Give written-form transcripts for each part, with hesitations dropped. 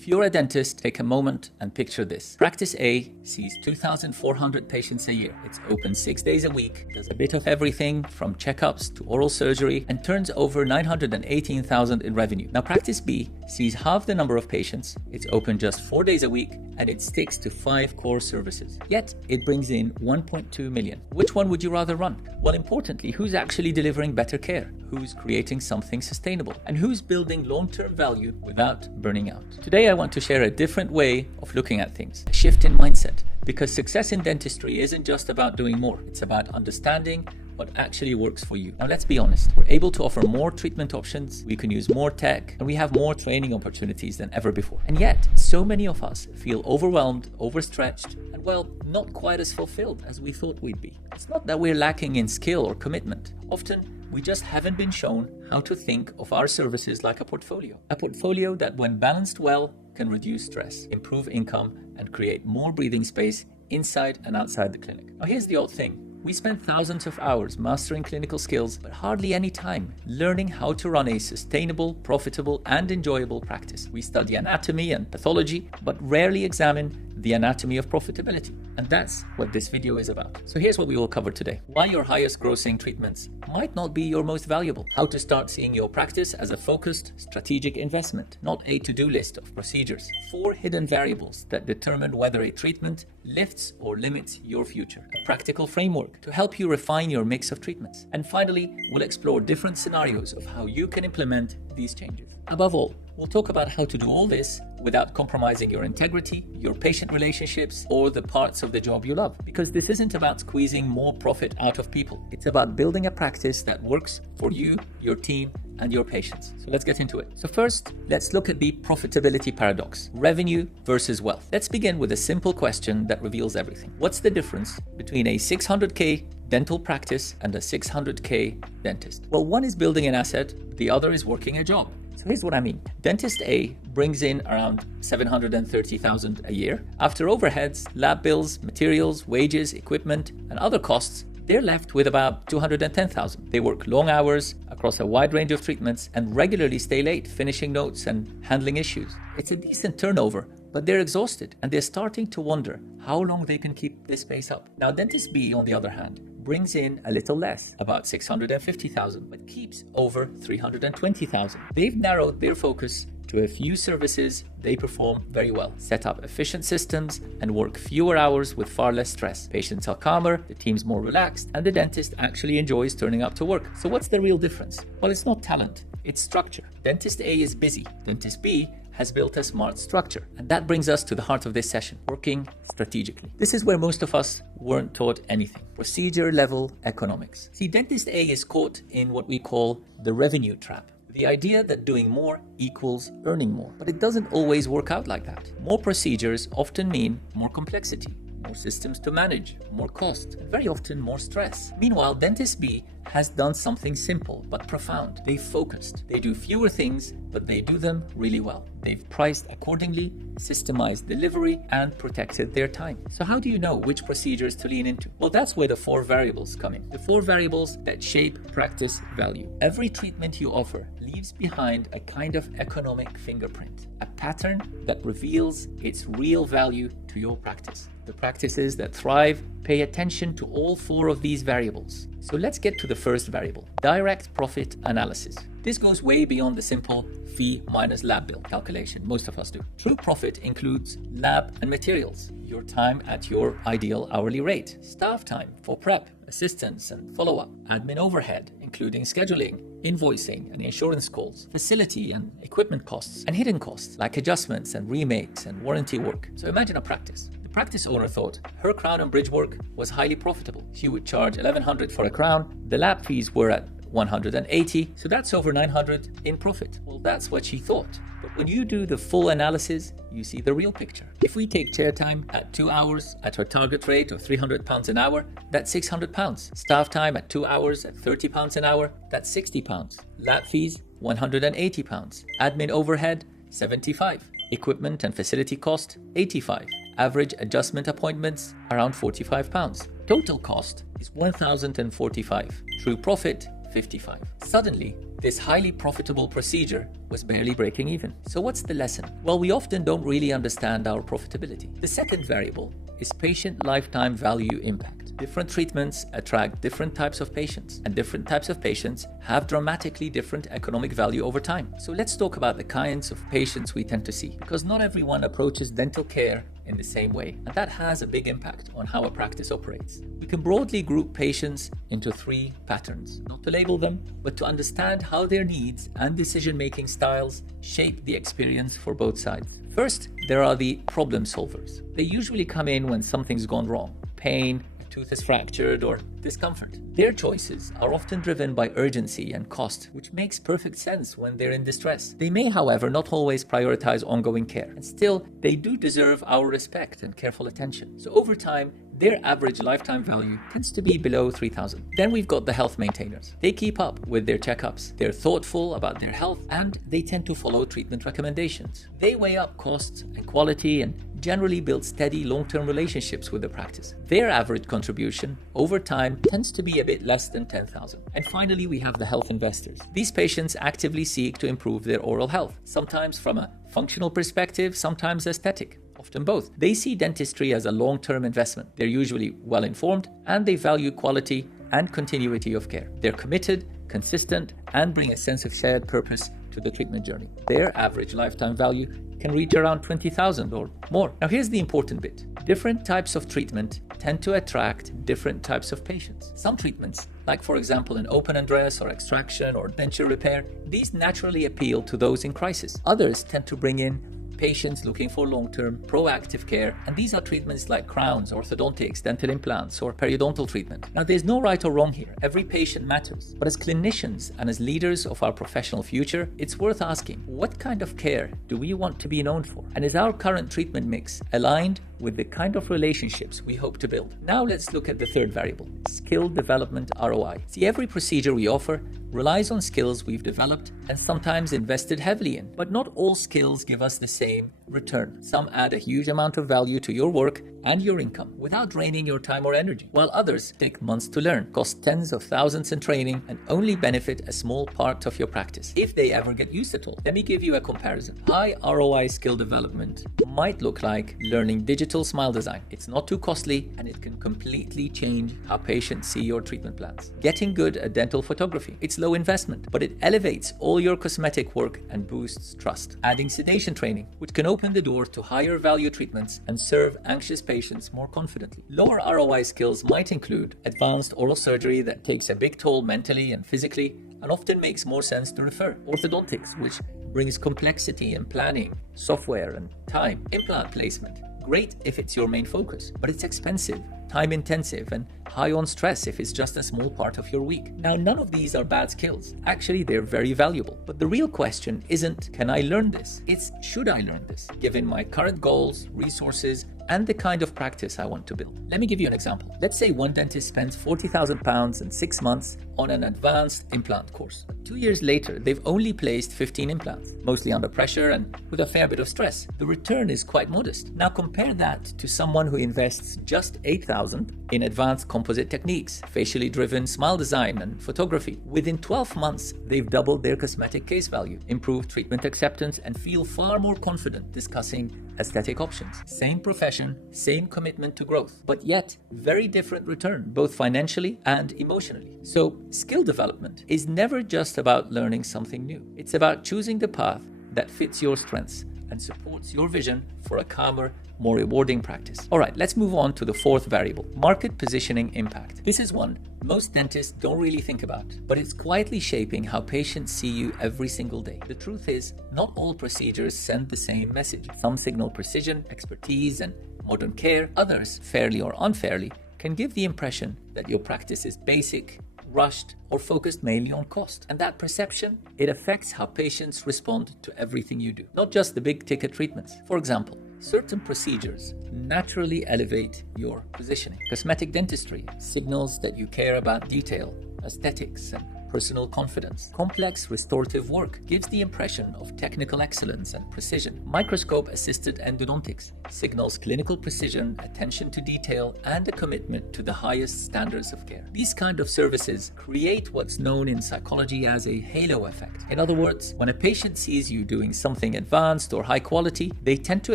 If you're a dentist, take a moment and picture this. Practice A sees 2,400 patients a year. It's open 6 days a week, does a bit of everything from checkups to oral surgery, and turns over 918,000 in revenue. Now, Practice B sees half the number of patients. It's open just 4 days a week, and it sticks to 5 core services. Yet, it brings in 1.2 million. Which one would you rather run? Well, importantly, who's actually delivering better care? Who's creating something sustainable? And who's building long-term value without burning out? Today, I want to share a different way of looking at things, a shift in mindset, because success in dentistry isn't just about doing more. It's about understanding what actually works for you. Now, let's be honest. We're able to offer more treatment options, we can use more tech, and we have more training opportunities than ever before. And yet, so many of us feel overwhelmed, overstretched, and well, not quite as fulfilled as we thought we'd be. It's not that we're lacking in skill or commitment. Often, we just haven't been shown how to think of our services like a portfolio. A portfolio that, when balanced well, can reduce stress, improve income, and create more breathing space inside and outside the clinic. Now, here's the odd thing. We spend thousands of hours mastering clinical skills, but hardly any time learning how to run a sustainable, profitable, and enjoyable practice. We study anatomy and pathology, but rarely examine the anatomy of profitability. And that's what this video is about. So here's what we will cover today. Why your highest grossing treatments might not be your most valuable. How to start seeing your practice as a focused, strategic investment, not a to-do list of procedures. 4 hidden variables that determine whether a treatment lifts or limits your future. A practical framework to help you refine your mix of treatments. And finally, we'll explore different scenarios of how you can implement these changes. Above all, we'll talk about how to do all this without compromising your integrity, your patient relationships, or the parts of the job you love. Because this isn't about squeezing more profit out of people. It's about building a practice that works for you, your team, and your patients. So let's get into it. So first, let's look at the profitability paradox, revenue versus wealth. Let's begin with a simple question that reveals everything. What's the difference between a 600K dental practice and a 600K dentist? Well, one is building an asset, the other is working a job. So here's what I mean. Dentist A brings in around 730,000 a year. After overheads, lab bills, materials, wages, equipment, and other costs, they're left with about 210,000. They work long hours across a wide range of treatments and regularly stay late, finishing notes and handling issues. It's a decent turnover, but they're exhausted and they're starting to wonder how long they can keep this pace up. Now, Dentist B, on the other hand, brings in a little less, about 650,000, but keeps over 320,000. They've narrowed their focus to a few services they perform very well, set up efficient systems, and work fewer hours with far less stress. Patients are calmer, the team's more relaxed, and the dentist actually enjoys turning up to work. So what's the real difference? Well, it's not talent, it's structure. Dentist A is busy. Dentist B has built a smart structure. And that brings us to the heart of this session, working strategically. This is where most of us weren't taught anything. Procedure level economics. See, Dentist A is caught in what we call the revenue trap. The idea that doing more equals earning more. But it doesn't always work out like that. More procedures often mean more complexity, more systems to manage, more cost, and very often more stress. Meanwhile, Dentist B has done something simple but profound. They've focused. They do fewer things, but they do them really well. They've priced accordingly, systemized delivery, and protected their time. So how do you know which procedures to lean into? Well, that's where the 4 variables come in. The 4 variables that shape practice value. Every treatment you offer leaves behind a kind of economic fingerprint, a pattern that reveals its real value to your practice. The practices that thrive pay attention to all 4 of these variables. So let's get to the first variable, direct profit analysis. This goes way beyond the simple fee minus lab bill calculation most of us do. True profit includes lab and materials, your time at your ideal hourly rate, staff time for prep, assistance and follow-up, admin overhead, including scheduling, invoicing and insurance calls, facility and equipment costs, and hidden costs like adjustments and remakes and warranty work. So imagine a practice. The practice owner thought her crown and bridge work was highly profitable. She would charge $1,100 for a crown. The lab fees were at $180, so that's over $900 in profit. Well, that's what she thought. But when you do the full analysis, you see the real picture. If we take chair time at 2 hours at her target rate of £300 an hour, that's £600. Staff time at 2 hours at £30 an hour, that's £60. Lab fees, £180. Admin overhead, $75. Equipment and facility cost, $85. Average adjustment appointments, around £45. Total cost is $1,045. True profit, $55. Suddenly, this highly profitable procedure was barely breaking even. So what's the lesson? Well, we often don't really understand our profitability. The second variable is patient lifetime value impact. Different treatments attract different types of patients, and different types of patients have dramatically different economic value over time. So let's talk about the kinds of patients we tend to see, because not everyone approaches dental care in the same way, and that has a big impact on how a practice operates. We can broadly group patients into three patterns, not to label them, but to understand how their needs and decision-making styles shape the experience for both sides. First, there are the problem solvers. They usually come in when something's gone wrong: pain, a tooth is fractured, or discomfort. Their choices are often driven by urgency and cost, which makes perfect sense when they're in distress. They may, however, not always prioritize ongoing care, and still, they do deserve our respect and careful attention. So over time, their average lifetime value tends to be below $3,000. Then we've got the health maintainers. They keep up with their checkups, they're thoughtful about their health, and they tend to follow treatment recommendations. They weigh up costs and quality and generally build steady long-term relationships with the practice. Their average contribution over time tends to be a bit less than $10,000. And finally, we have the health investors. These patients actively seek to improve their oral health, sometimes from a functional perspective, sometimes aesthetic. Often both. They see dentistry as a long-term investment. They're usually well-informed, and they value quality and continuity of care. They're committed, consistent, and bring a sense of shared purpose to the treatment journey. Their average lifetime value can reach around $20,000 or more. Now here's the important bit. Different types of treatment tend to attract different types of patients. Some treatments, like for example an open and dress or extraction or denture repair, these naturally appeal to those in crisis. Others tend to bring in patients looking for long-term proactive care, and these are treatments like crowns, orthodontics, dental implants, or periodontal treatment. Now there's no right or wrong here. Every patient matters. But as clinicians and as leaders of our professional future, it's worth asking, what kind of care do we want to be known for? And is our current treatment mix aligned with the kind of relationships we hope to build? Now let's look at the third variable, skill development ROI. See, every procedure we offer relies on skills we've developed and sometimes invested heavily in. But not all skills give us the same return. Some add a huge amount of value to your work and your income without draining your time or energy, while others take months to learn, cost tens of thousands in training, and only benefit a small part of your practice, if they ever get used at all. Let me give you a comparison. High ROI skill development might look like learning digital smile design. It's not too costly, and it can completely change how patients see your treatment plans. Getting good at dental photography. It's low investment, but it elevates all your cosmetic work and boosts trust. Adding sedation training, which can open the door to higher value treatments and serve anxious patients more confidently. Lower ROI skills might include advanced oral surgery that takes a big toll mentally and physically and often makes more sense to refer. Orthodontics, which brings complexity and planning, software and time. Implant placement, great if it's your main focus, but it's expensive, time-intensive, and high on stress if it's just a small part of your week. Now, none of these are bad skills. Actually, they're very valuable. But the real question isn't, can I learn this? It's, should I learn this, given my current goals, resources, and the kind of practice I want to build? Let me give you an example. Let's say one dentist spends £40,000 in 6 months on an advanced implant course. 2 years later, they've only placed 15 implants, mostly under pressure and with a fair bit of stress. The return is quite modest. Now compare that to someone who invests just $8,000 in advanced composite techniques, facially driven smile design and photography. Within 12 months, they've doubled their cosmetic case value, improved treatment acceptance, and feel far more confident discussing aesthetic options. Same profession, same commitment to growth, but yet very different return, both financially and emotionally. So skill development is never just about learning something new. It's about choosing the path that fits your strengths and supports your vision for a calmer, more rewarding practice. All right, let's move on to the fourth variable, market positioning impact. This is one most dentists don't really think about, but it's quietly shaping how patients see you every single day. The truth is, not all procedures send the same message. Some signal precision, expertise, and modern care. Others, fairly or unfairly, can give the impression that your practice is basic, rushed, or focused mainly on cost. And that perception, it affects how patients respond to everything you do, not just the big ticket treatments. For example, certain procedures naturally elevate your positioning. Cosmetic dentistry signals that you care about detail, aesthetics, and personal confidence. Complex restorative work gives the impression of technical excellence and precision. Microscope-assisted endodontics signals clinical precision, attention to detail, and a commitment to the highest standards of care. These kind of services create what's known in psychology as a halo effect. In other words, when a patient sees you doing something advanced or high quality, they tend to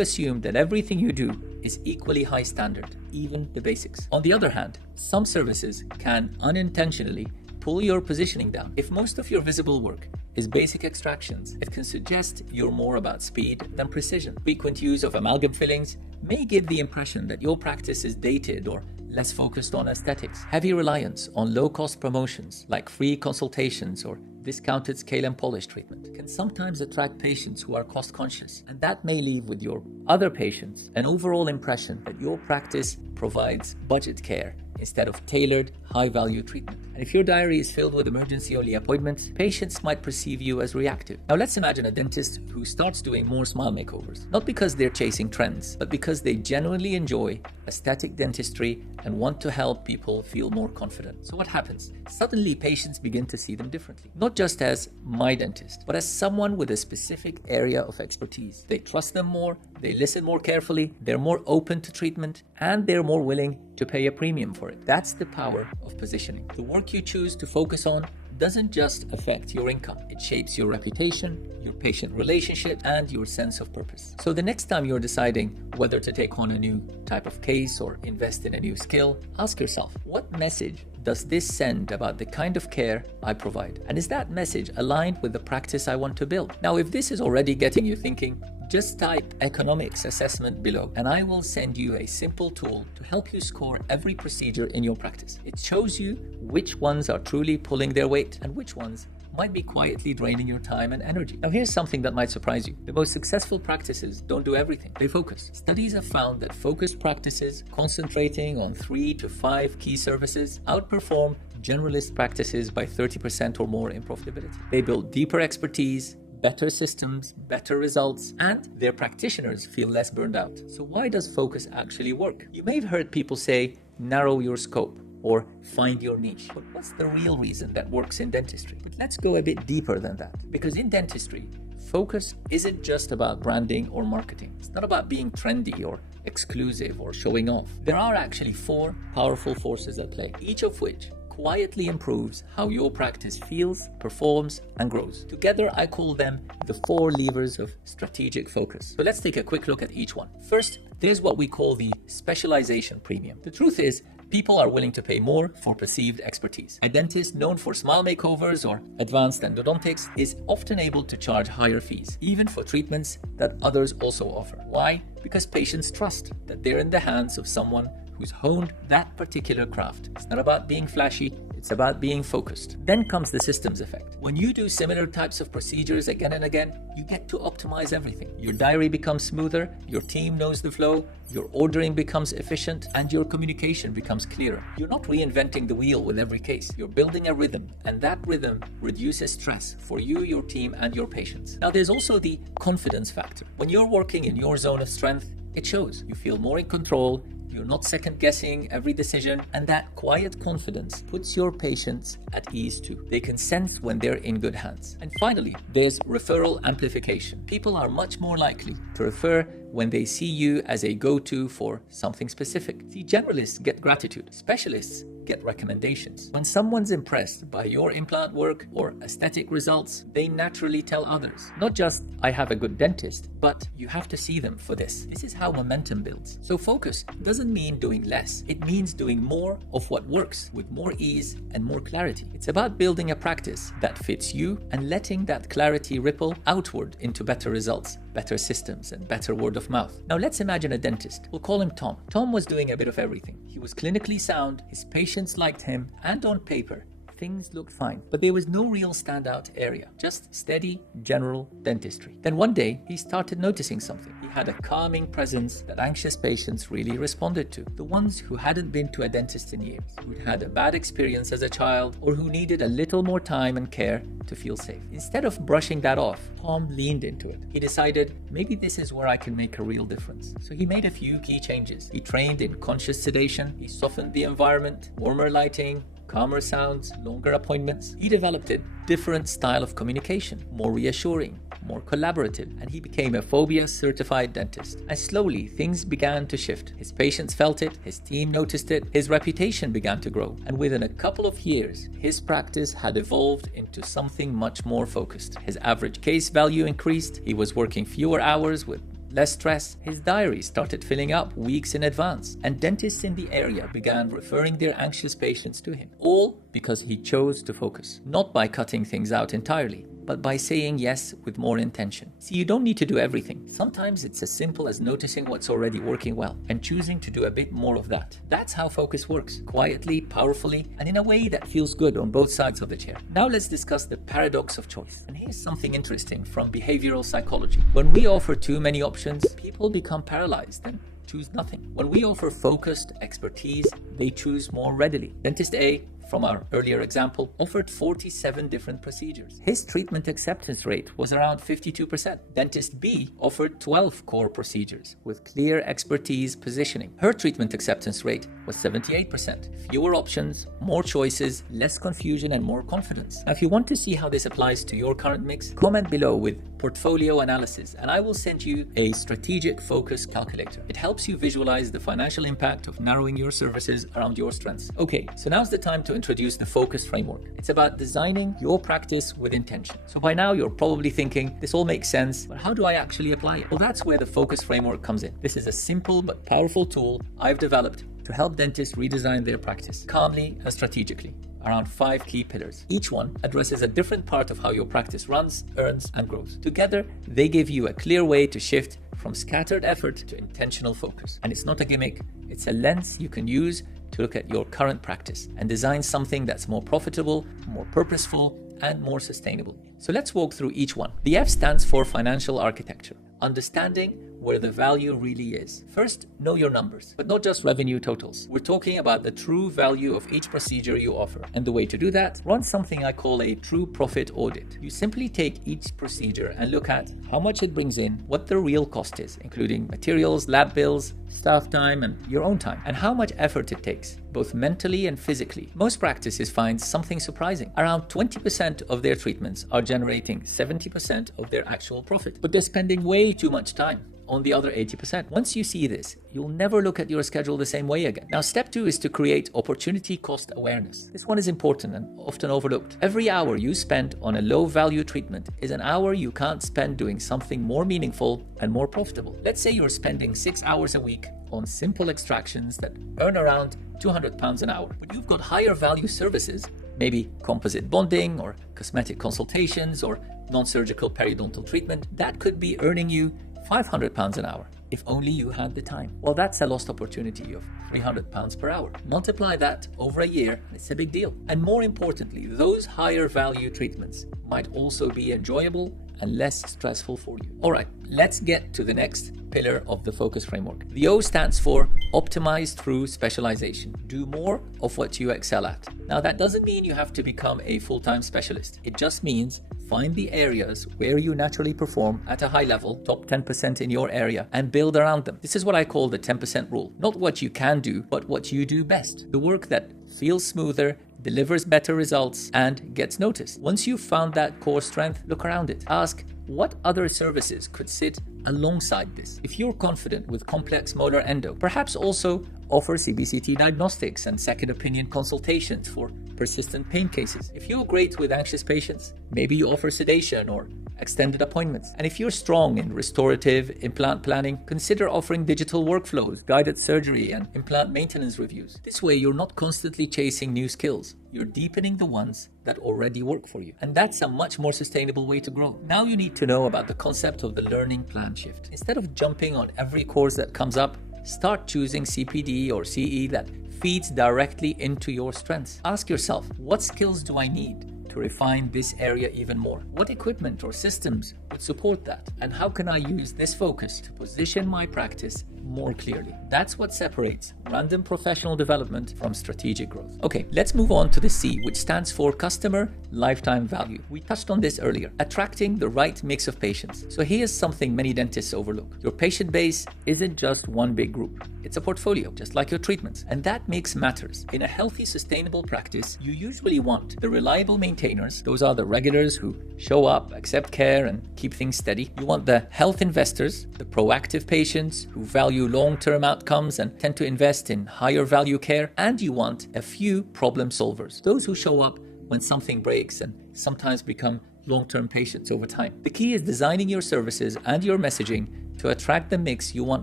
assume that everything you do is equally high standard, even the basics. On the other hand, some services can unintentionally pull your positioning down. If most of your visible work is basic extractions, it can suggest you're more about speed than precision. Frequent use of amalgam fillings may give the impression that your practice is dated or less focused on aesthetics. Heavy reliance on low-cost promotions like free consultations or discounted scale and polish treatment can sometimes attract patients who are cost conscious, and that may leave with your other patients an overall impression that your practice provides budget care instead of tailored, high-value treatment. And if your diary is filled with emergency-only appointments, patients might perceive you as reactive. Now let's imagine a dentist who starts doing more smile makeovers, not because they're chasing trends, but because they genuinely enjoy aesthetic dentistry and want to help people feel more confident. So what happens? Suddenly patients begin to see them differently, not just as my dentist, but as someone with a specific area of expertise. They trust them more, they listen more carefully, they're more open to treatment, and they're more willing to pay a premium for it. That's the power of positioning. The work you choose to focus on doesn't just affect your income. It shapes your reputation, your patient relationship, and your sense of purpose. So the next time you're deciding whether to take on a new type of case or invest in a new skill, ask yourself, what message does this send about the kind of care I provide? And is that message aligned with the practice I want to build? Now, if this is already getting you thinking, just type economics assessment below and I will send you a simple tool to help you score every procedure in your practice. It shows you which ones are truly pulling their weight and which ones might be quietly draining your time and energy. Now here's something that might surprise you. The most successful practices don't do everything. They focus. Studies have found that focused practices concentrating on 3 to 5 key services outperform generalist practices by 30% or more in profitability. They build deeper expertise, better systems, better results, and their practitioners feel less burned out. So why does focus actually work? You may have heard people say, narrow your scope or find your niche. But what's the real reason that works in dentistry? But let's go a bit deeper than that. Because in dentistry, focus isn't just about branding or marketing. It's not about being trendy or exclusive or showing off. There are actually 4 powerful forces at play, each of which quietly improves how your practice feels, performs, and grows. Together, I call them the 4 levers of strategic focus. So let's take a quick look at each one. First, there's what we call the specialization premium. The truth is, people are willing to pay more for perceived expertise. A dentist known for smile makeovers or advanced endodontics is often able to charge higher fees, even for treatments that others also offer. Why? Because patients trust that they're in the hands of someone who's honed that particular craft. It's not about being flashy, it's about being focused. Then comes the systems effect. When you do similar types of procedures again and again, you get to optimize everything. Your diary becomes smoother, your team knows the flow, your ordering becomes efficient, and your communication becomes clearer. You're not reinventing the wheel with every case. You're building a rhythm, and that rhythm reduces stress for you, your team, and your patients. Now, there's also the confidence factor. When you're working in your zone of strength, it shows. You feel more in control, you're not second-guessing every decision, and that quiet confidence puts your patients at ease too. They can sense when they're in good hands. And finally, there's referral amplification. People are much more likely to refer when they see you as a go-to for something specific. See, generalists get gratitude. Specialists get recommendations. When someone's impressed by your implant work or aesthetic results, they naturally tell others. Not just, I have a good dentist, but you have to see them for this. This is how momentum builds. So focus doesn't mean doing less. It means doing more of what works with more ease and more clarity. It's about building a practice that fits you and letting that clarity ripple outward into better results, better systems, and better word of mouth. Now let's imagine a dentist. We'll call him Tom. Tom was doing a bit of everything. He was clinically sound, his patients liked him, and on paper, things looked fine. But there was no real standout area, just steady, general dentistry. Then one day, he started noticing something. He had a calming presence that anxious patients really responded to. The ones who hadn't been to a dentist in years, who'd had a bad experience as a child, or who needed a little more time and care to feel safe. Instead of brushing that off, Tom leaned into it. He decided, maybe this is where I can make a real difference. So he made a few key changes. He trained in conscious sedation, he softened the environment, warmer lighting, calmer sounds, longer appointments. He developed a different style of communication, more reassuring, more collaborative, and he became a phobia-certified dentist. And slowly, things began to shift. His patients felt it, his team noticed it, his reputation began to grow. And within a couple of years, his practice had evolved into something much more focused. His average case value increased, he was working fewer hours with less stress, his diary started filling up weeks in advance, and dentists in the area began referring their anxious patients to him, all because he chose to focus, not by cutting things out entirely, but by saying yes with more intention. See, you don't need to do everything. Sometimes it's as simple as noticing what's already working well and choosing to do a bit more of that. That's how focus works, quietly, powerfully, and in a way that feels good on both sides of the chair. Now let's discuss the paradox of choice. And here's something interesting from behavioral psychology. When we offer too many options, people become paralyzed and choose nothing. When we offer focused expertise, they choose more readily. Dentist A, from our earlier example, offered 47 different procedures. His treatment acceptance rate was around 52%. Dentist B offered 12 core procedures with clear expertise positioning. Her treatment acceptance rate was 78%. Fewer options, more choices, less confusion, and more confidence. Now, if you want to see how this applies to your current mix, comment below with portfolio analysis, and I will send you a strategic focus calculator. It helps you visualize the financial impact of narrowing your services around your strengths. Okay, so now's the time to introduce the focus framework. It's about designing your practice with intention. So by now you're probably thinking, this all makes sense, but how do I actually apply it? Well, that's where the focus framework comes in. This is a simple but powerful tool I've developed to help dentists redesign their practice calmly and strategically around 5 key pillars. Each one addresses a different part of how your practice runs, earns, and grows. Together, they give you a clear way to shift from scattered effort to intentional focus. And it's not a gimmick, it's a lens you can use to look at your current practice and design something that's more profitable, more purposeful, and more sustainable. So let's walk through each one. The F stands for financial architecture, understanding where the value really is. First, know your numbers, but not just revenue totals. We're talking about the true value of each procedure you offer. And the way to do that, run something I call a true profit audit. You simply take each procedure and look at how much it brings in, what the real cost is, including materials, lab bills, staff time, and your own time, and how much effort it takes, both mentally and physically. Most practices find something surprising. Around 20% of their treatments are generating 70% of their actual profit, but they're spending way too much time on the other 80%. Once you see this, you'll never look at your schedule the same way again. Now, step 2 is to create opportunity cost awareness. This one is important and often overlooked. Every hour you spend on a low-value treatment is an hour you can't spend doing something more meaningful and more profitable. Let's say you're spending 6 hours a week on simple extractions that earn around £200 an hour, but you've got higher value services, maybe composite bonding or cosmetic consultations or non-surgical periodontal treatment, that could be earning you £500 an hour, if only you had the time. Well, that's a lost opportunity of £300 per hour. Multiply that over a year, and it's a big deal. And more importantly, those higher value treatments might also be enjoyable and less stressful for you. All right, let's get to the next pillar of the focus framework. The O stands for optimize through specialization. Do more of what you excel at. Now, that doesn't mean you have to become a full-time specialist. It just means find the areas where you naturally perform at a high level, top 10% in your area, and build around them. This is what I call the 10% rule. Not what you can do, but what you do best. The work that feels smoother, delivers better results, and gets noticed. Once you've found that core strength, look around it. Ask, what other services could sit alongside this? If you're confident with complex molar endo, perhaps also offer CBCT diagnostics and second opinion consultations for persistent pain cases. If you're great with anxious patients, maybe you offer sedation or extended appointments. And if you're strong in restorative implant planning, consider offering digital workflows, guided surgery, and implant maintenance reviews. This way, you're not constantly chasing new skills. You're deepening the ones that already work for you. And that's a much more sustainable way to grow. Now you need to know about the concept of the learning plan shift. Instead of jumping on every course that comes up, start choosing CPD or CE that feeds directly into your strengths. Ask yourself, what skills do I need to to refine this area even more? What equipment or systems would support that? And how can I use this focus to position my practice more clearly? That's what separates random professional development from strategic growth. Okay, let's move on to the C, which stands for customer lifetime value. We touched on this earlier, attracting the right mix of patients. So here's something many dentists overlook. Your patient base isn't just one big group. It's a portfolio, just like your treatments. And that mix matters. In a healthy, sustainable practice, you usually want the reliable maintainers. Those are the regulars who show up, accept care, and keep things steady. You want the health investors, the proactive patients who value long-term outcomes and tend to invest in higher value care. And you want a few problem solvers, those who show up when something breaks and sometimes become long-term patients over time. The key is designing your services and your messaging to attract the mix you want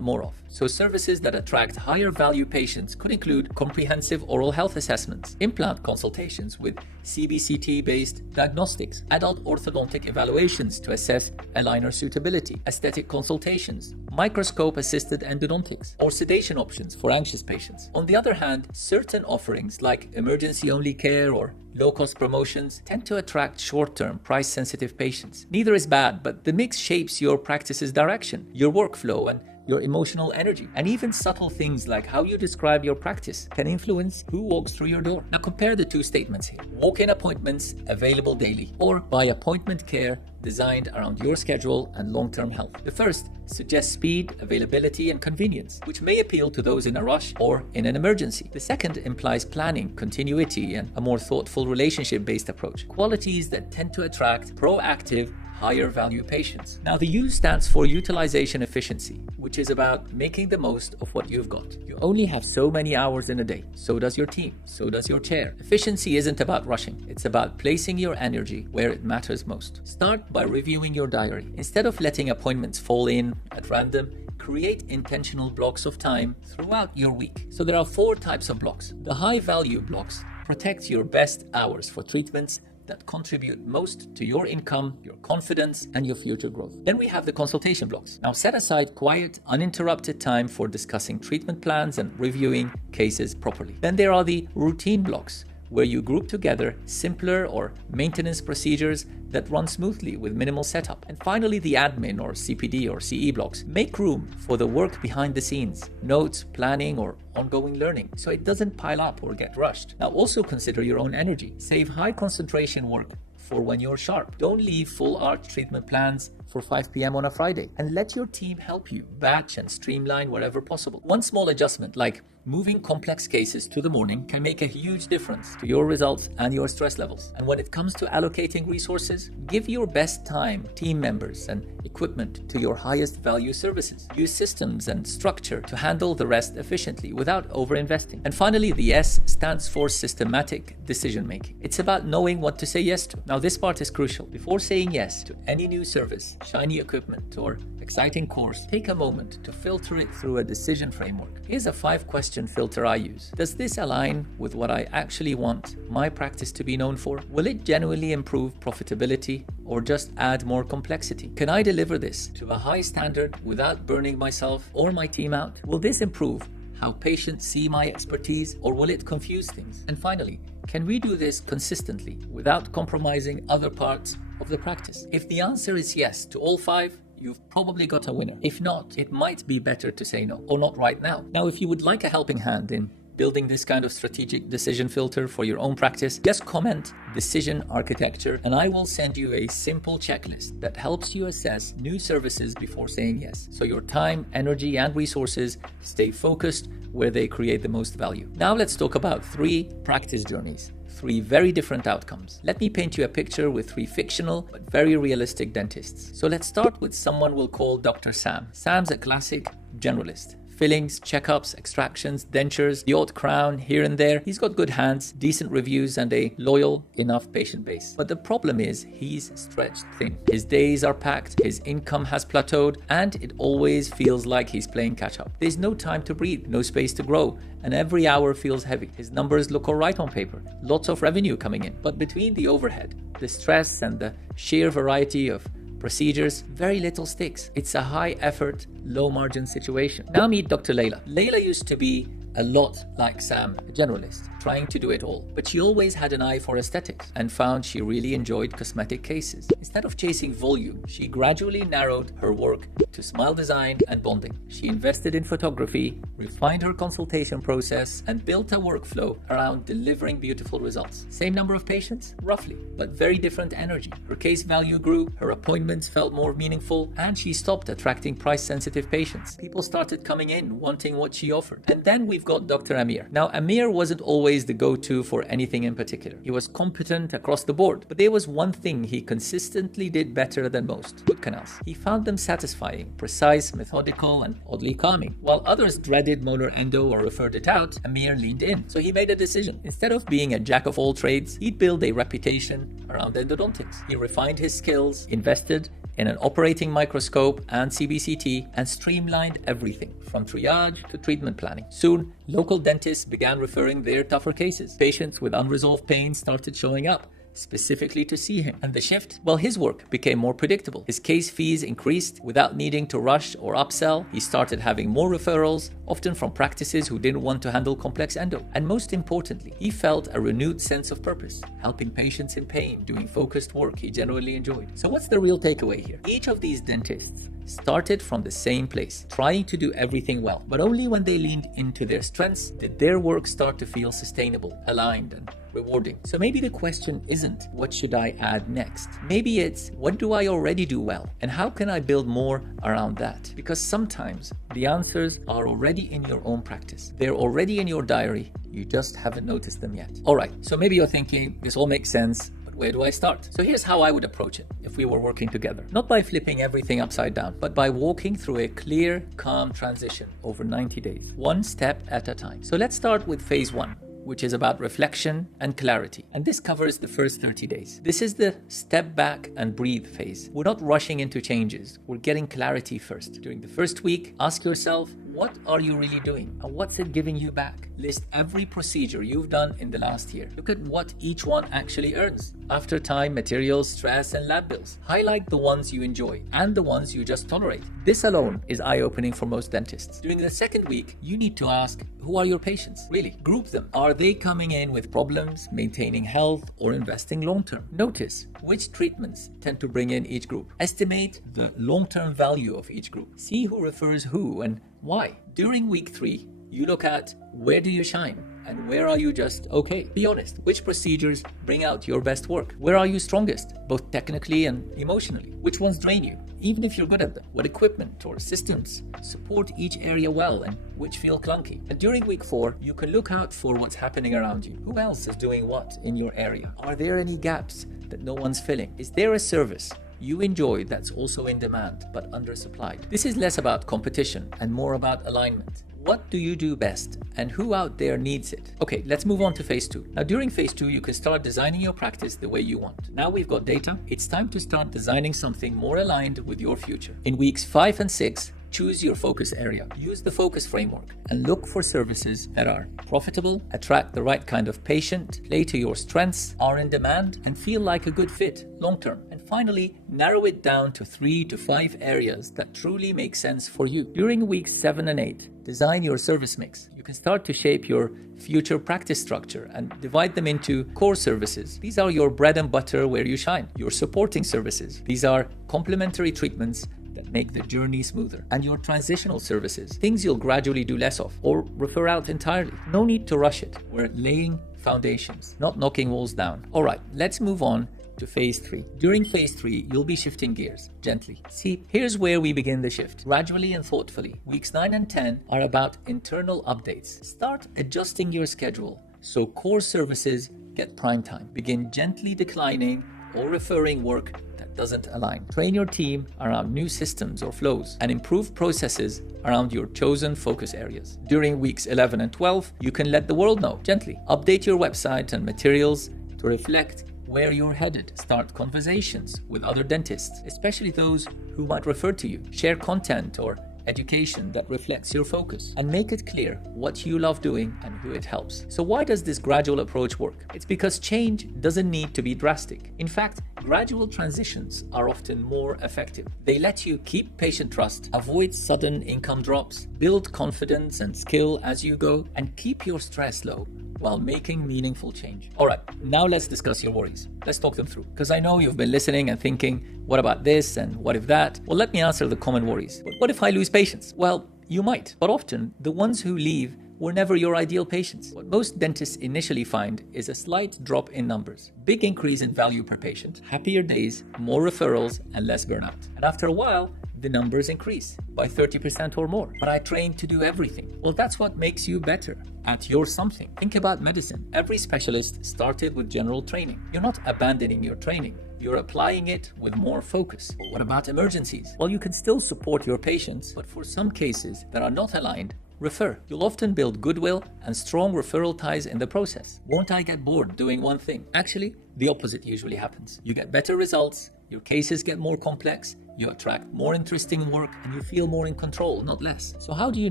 more of. So services that attract higher value patients could include comprehensive oral health assessments, implant consultations with CBCT-based diagnostics, adult orthodontic evaluations to assess aligner suitability, aesthetic consultations, microscope-assisted endodontics, or sedation options for anxious patients. On the other hand, certain offerings like emergency-only care or low-cost promotions tend to attract short-term, price-sensitive patients. Neither is bad, but the mix shapes your practice's direction, your workflow, and your emotional energy. And even subtle things like how you describe your practice can influence who walks through your door. Now compare the two statements here. Walk-in appointments available daily, or by appointment care designed around your schedule and long-term health. The first suggests speed, availability, and convenience, which may appeal to those in a rush or in an emergency. The second implies planning, continuity, and a more thoughtful relationship-based approach, qualities that tend to attract proactive, higher value patients. Now the U stands for utilization efficiency, which is about making the most of what you've got. You only have so many hours in a day. So does your team. So does your chair. Efficiency isn't about rushing. It's about placing your energy where it matters most. Start by reviewing your diary. Instead of letting appointments fall in at random, create intentional blocks of time throughout your week. So there are 4 types of blocks. The high value blocks protect your best hours for treatments that contribute most to your income, your confidence, and your future growth. Then we have the consultation blocks. Now set aside quiet, uninterrupted time for discussing treatment plans and reviewing cases properly. Then there are the routine blocks, where you group together simpler or maintenance procedures that run smoothly with minimal setup. And finally, the admin or CPD or CE blocks. Make room for the work behind the scenes, notes, planning, or ongoing learning, so it doesn't pile up or get rushed. Now also consider your own energy. Save high concentration work for when you're sharp. Don't leave full arch treatment plans for 5 p.m. on a Friday, and let your team help you batch and streamline wherever possible. One small adjustment, like moving complex cases to the morning, can make a huge difference to your results and your stress levels. And when it comes to allocating resources, give your best time, team members, and equipment to your highest value services. Use systems and structure to handle the rest efficiently without over-investing. And finally, the S stands for systematic decision making. It's about knowing what to say yes to. Now this part is crucial. Before saying yes to any new service, shiny equipment, or exciting course, take a moment to filter it through a decision framework. Here's a 5-question filter I use. Does this align with what I actually want my practice to be known for? Will it genuinely improve profitability or just add more complexity? Can I deliver this to a high standard without burning myself or my team out? Will this improve how patients see my expertise, or will it confuse things? And finally, can we do this consistently without compromising other parts of the practice? If the answer is yes to all 5, you've probably got a winner. If not, it might be better to say no, or not right now. Now, if you would like a helping hand in building this kind of strategic decision filter for your own practice, just comment decision architecture and I will send you a simple checklist that helps you assess new services before saying yes, so your time, energy, and resources stay focused where they create the most value. Now let's talk about 3 practice journeys. 3 very different outcomes. Let me paint you a picture with 3 fictional but very realistic dentists. So let's start with someone we'll call Dr. Sam. Sam's a classic generalist. Fillings, checkups, extractions, dentures, the odd crown here and there. He's got good hands, decent reviews, and a loyal enough patient base. But the problem is he's stretched thin. His days are packed, his income has plateaued, and it always feels like he's playing catch up. There's no time to breathe, no space to grow, and every hour feels heavy. His numbers look all right on paper, lots of revenue coming in. But between the overhead, the stress, and the sheer variety of procedures, very little sticks. It's a high effort, low margin situation. Now meet Dr. Layla. Layla used to be a lot like Sam, a generalist, trying to do it all. But she always had an eye for aesthetics and found she really enjoyed cosmetic cases. Instead of chasing volume, she gradually narrowed her work to smile design and bonding. She invested in photography, refined her consultation process, and built a workflow around delivering beautiful results. Same number of patients, roughly, but very different energy. Her case value grew, her appointments felt more meaningful, and she stopped attracting price-sensitive patients. People started coming in wanting what she offered. And then we've got Dr. Amir. Now, Amir wasn't always the go-to for anything in particular. He was competent across the board, but there was one thing he consistently did better than most: root canals. He found them satisfying, precise, methodical, and oddly calming. While others dreaded molar endo or referred it out, Amir leaned in. So he made a decision. Instead of being a jack of all trades, he'd build a reputation around endodontics. He refined his skills, invested in an operating microscope and CBCT, and streamlined everything from triage to treatment planning. Soon, local dentists began referring their tougher cases. Patients with unresolved pain started showing up specifically to see him. And the shift? Well, his work became more predictable. His case fees increased without needing to rush or upsell. He started having more referrals, often from practices who didn't want to handle complex endo. And most importantly, he felt a renewed sense of purpose, helping patients in pain, doing focused work he genuinely enjoyed. So what's the real takeaway here? Each of these dentists started from the same place, trying to do everything well. But only when they leaned into their strengths did their work start to feel sustainable, aligned, and rewarding. So maybe the question isn't, what should I add next? Maybe it's, what do I already do well? And how can I build more around that? Because sometimes the answers are already in your own practice. They're already in your diary. You just haven't noticed them yet. All right, so maybe you're thinking, this all makes sense, but where do I start? So here's how I would approach it if we were working together. Not by flipping everything upside down, but by walking through a clear, calm transition over 90 days, one step at a time. So let's start with phase 1. Which is about reflection and clarity. And this covers the first 30 days. This is the step back and breathe phase. We're not rushing into changes. We're getting clarity first. During the first week, ask yourself, what are you really doing? And what's it giving you back? List every procedure you've done in the last year. Look at what each one actually earns. After time, materials, stress, and lab bills. Highlight the ones you enjoy and the ones you just tolerate. This alone is eye-opening for most dentists. During the second week, you need to ask, who are your patients? Really, group them. Are they coming in with problems, maintaining health, or investing long-term? Notice which treatments tend to bring in each group. Estimate the long-term value of each group. See who refers who and why. During week 3, you look at where do you shine and where are you just okay. Be honest. Which procedures bring out your best work? Where are you strongest, both technically and emotionally? Which ones drain you, even if you're good at them? What equipment or systems support each area well and which feel clunky? And during week 4, you can look out for what's happening around you. Who else is doing what in your area? Are there any gaps that no one's filling? Is there a service you enjoy that's also in demand but undersupplied? This is less about competition and more about alignment. What do you do best and who out there needs it? Okay, let's move on to phase 2. Now during phase 2, you can start designing your practice the way you want. Now we've got data, it's time to start designing something more aligned with your future. In weeks 5 and 6, choose your focus area. Use the focus framework and look for services that are profitable, attract the right kind of patient, play to your strengths, are in demand, and feel like a good fit long term. And finally, narrow it down to 3 to 5 areas that truly make sense for you. During weeks 7 and 8, design your service mix. You can start to shape your future practice structure and divide them into core services. These are your bread and butter where you shine. Your supporting services. These are complementary treatments that make the journey smoother. And your transitional services, things you'll gradually do less of or refer out entirely. No need to rush it. We're laying foundations, not knocking walls down. All right, let's move on to phase 3. During phase 3, you'll be shifting gears gently. See, here's where we begin the shift, gradually and thoughtfully. Weeks 9 and 10 are about internal updates. Start adjusting your schedule so core services get prime time. Begin gently declining or referring work that doesn't align. Train your team around new systems or flows and improve processes around your chosen focus areas. During weeks 11 and 12, you can let the world know gently. Update your website and materials to reflect where you're headed. Start conversations with other dentists, especially those who might refer to you. Share content or education that reflects your focus, and make it clear what you love doing and who it helps. So why does this gradual approach work? It's because change doesn't need to be drastic. In fact, gradual transitions are often more effective. They let you keep patient trust, avoid sudden income drops, build confidence and skill as you go, and keep your stress low while making meaningful change. All right, now let's discuss your worries. Let's talk them through, because I know you've been listening and thinking, what about this and what if that? Well, let me answer the common worries. What if I lose patients? Well, you might, but often the ones who leave were never your ideal patients. What most dentists initially find is a slight drop in numbers, big increase in value per patient, happier days, more referrals, and less burnout. And after a while, the numbers increase by 30% or more. But I trained to do everything. Well, that's what makes you better at your something. Think about medicine. Every specialist started with general training. You're not abandoning your training. You're applying it with more focus. But what about emergencies? Well, you can still support your patients, but for some cases that are not aligned, refer. You'll often build goodwill and strong referral ties in the process. Won't I get bored doing one thing? Actually, the opposite usually happens. You get better results, your cases get more complex, you attract more interesting work, and you feel more in control, not less. So how do you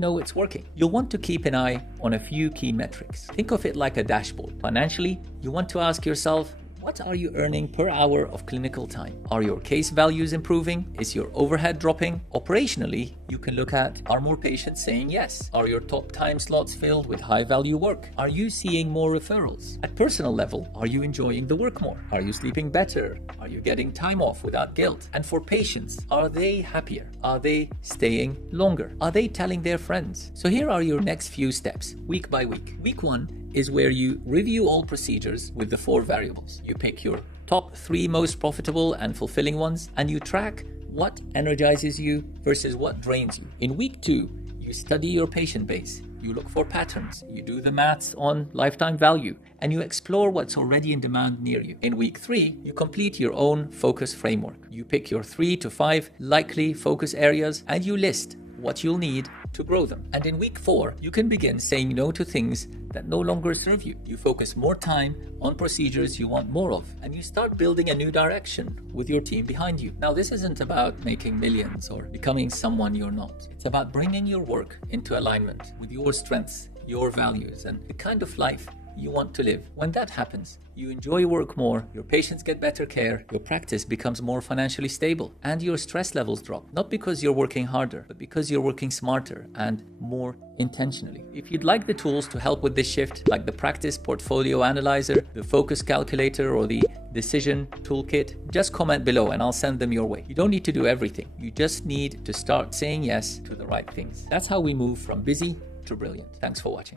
know it's working? You'll want to keep an eye on a few key metrics. Think of it like a dashboard. Financially, you want to ask yourself, what are you earning per hour of clinical time? Are your case values improving? Is your overhead dropping? Operationally, you can look at, are more patients saying yes? Are your top time slots filled with high value work? Are you seeing more referrals? At personal level, are you enjoying the work more? Are you sleeping better? Are you getting time off without guilt? And for patients, are they happier? Are they staying longer? Are they telling their friends? So here are your next few steps, week by week. Week 1 is where you review all procedures with the 4 variables. You pick your top 3 most profitable and fulfilling ones, and you track what energizes you versus what drains you. In week 2, you study your patient base. You look for patterns, you do the maths on lifetime value, and you explore what's already in demand near you. In week 3, you complete your own focus framework. You pick your 3 to 5 likely focus areas, and you list what you'll need to grow them. And in week 4, you can begin saying no to things that no longer serve you. You focus more time on procedures you want more of, and you start building a new direction with your team behind you. Now, this isn't about making millions or becoming someone you're not. It's about bringing your work into alignment with your strengths, your values, and the kind of life you want to live. When that happens, you enjoy work more, your patients get better care, your practice becomes more financially stable, and your stress levels drop. Not because you're working harder, but because you're working smarter and more intentionally. If you'd like the tools to help with this shift, like the Practice Portfolio Analyzer, the Focus Calculator, or the Decision Toolkit, just comment below and I'll send them your way. You don't need to do everything. You just need to start saying yes to the right things. That's how we move from busy to brilliant. Thanks for watching.